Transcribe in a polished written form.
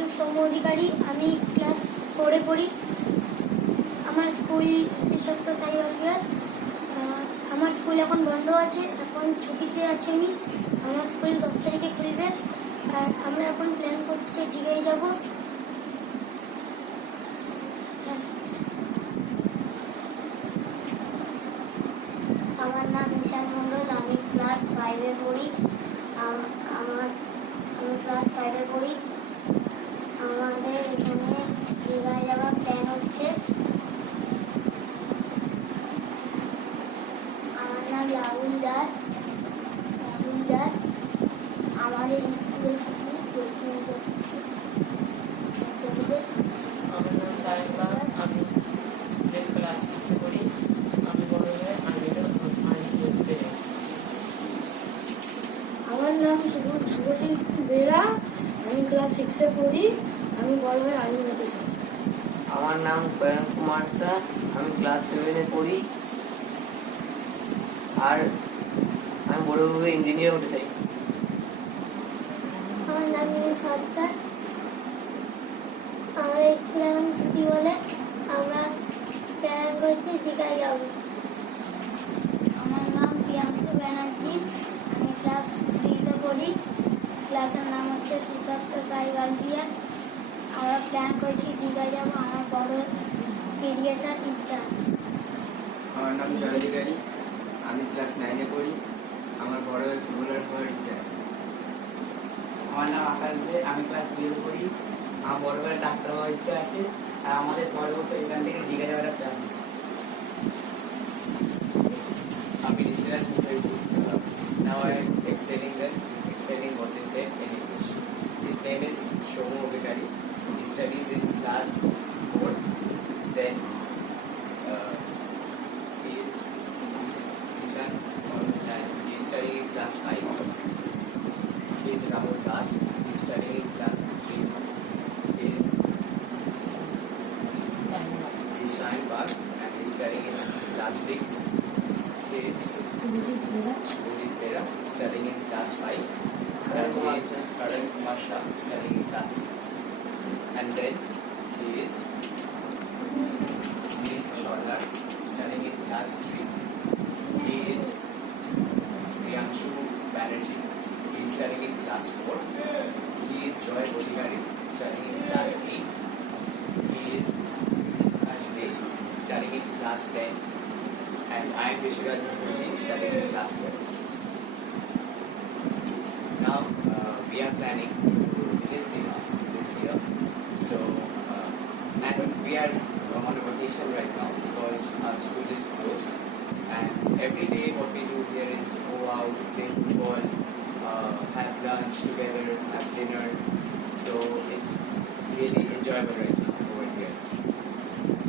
নাম সৌম্য অধিকারী। আমি ক্লাস 4-এ পড়ি। আমার স্কুল শ্রীসত্য সাই ওয়েলফেয়ার। আমার স্কুল এখন বন্ধ আছে, এখন ছুটিতে আছি আমি। আমার স্কুল 10 তারিখে খুলবে। আর আমরা এখন প্ল্যান করছি দীঘায় যাব। আমার নাম ঈশান মণ্ডল। আমি ক্লাস 5-এ পড়ি। আমি ক্লাস 5-এ পড়ি। আমাদের এখানে দীঘায় যাওয়ার প্ল্যান হচ্ছে। আমার নাম রাহুল দাস। আমাদের স্কুলে আমার নাম সারেঙ্গা। আমি ক্লাস 6-এ পড়ি। আমি বড় হয়ে আর্মিতে যাই। আমার নাম শুভজিৎ বেরা। আমি ক্লাস 6-এ পড়ি। আমি বড় হয়ে আর্মি হতে চাই। আমার নাম কয়ন কুমার শাহ। আমি ক্লাস 7-এ পড়ি। আর আমি বড় হয়ে ইঞ্জিনিয়ার হতে চাই। আমার নাম নীল সরকার। আমাদের স্কুলে এখন ছুটি বলে আমরা প্ল্যান করছি দীঘায় যাব। আমার নাম প্রিয়াংশু ব্যানার্জি। আমি ক্লাস 3-তে পড়ি। ক্লাসের নাম হচ্ছে শ্রীসত্য সাই ওয়েলফেয়ার। আমরা প্ল্যান করছি দীঘায় যাব। আমার বড় পিরিয়ডটার ইচ্ছা আছে। আমার নাম জয় অধিকারী। আমি ক্লাস 9-এ পড়ি। আমার বড় হয়ে ফুটবলার হওয়ার ইচ্ছা আছে। আমার নাম আকাশ দে। আমি ক্লাস 2-এ পড়ি। আমার বড় করে ডাক্তার হওয়ার ইচ্ছা আছে। আর আমাদের পরের বছর এখান থেকে দীঘা যাওয়ার প্ল্যান। আমি Rishiraj Mukherjee. Now I am explaining what they said in English. His name is Shomo Vikari. He studies in class 4. Then he is Sishan, and he is studying in class 5. He is Rahul Das. He is studying in class 3. He is Shine Bag, and he is studying in class 6. He is Sujit Bera, studying in class 5. And he is Karan Kumar Shah, studying in class 6. And then he is Sholar, studying in class 3. He is Priyanshu Banerjee. He is studying in class 4. He is Joy Bodhikari, studying in class 8. He is Ashdesh, studying in class 10. And I am Rishiraj Mukherjee, studying in class 12. Now we are planning to visit Dina this year. So and we are on a vacation right now because our school is closed. And every day what we do here is go out, play football, have lunch together, have dinner. So it's really enjoyable right now.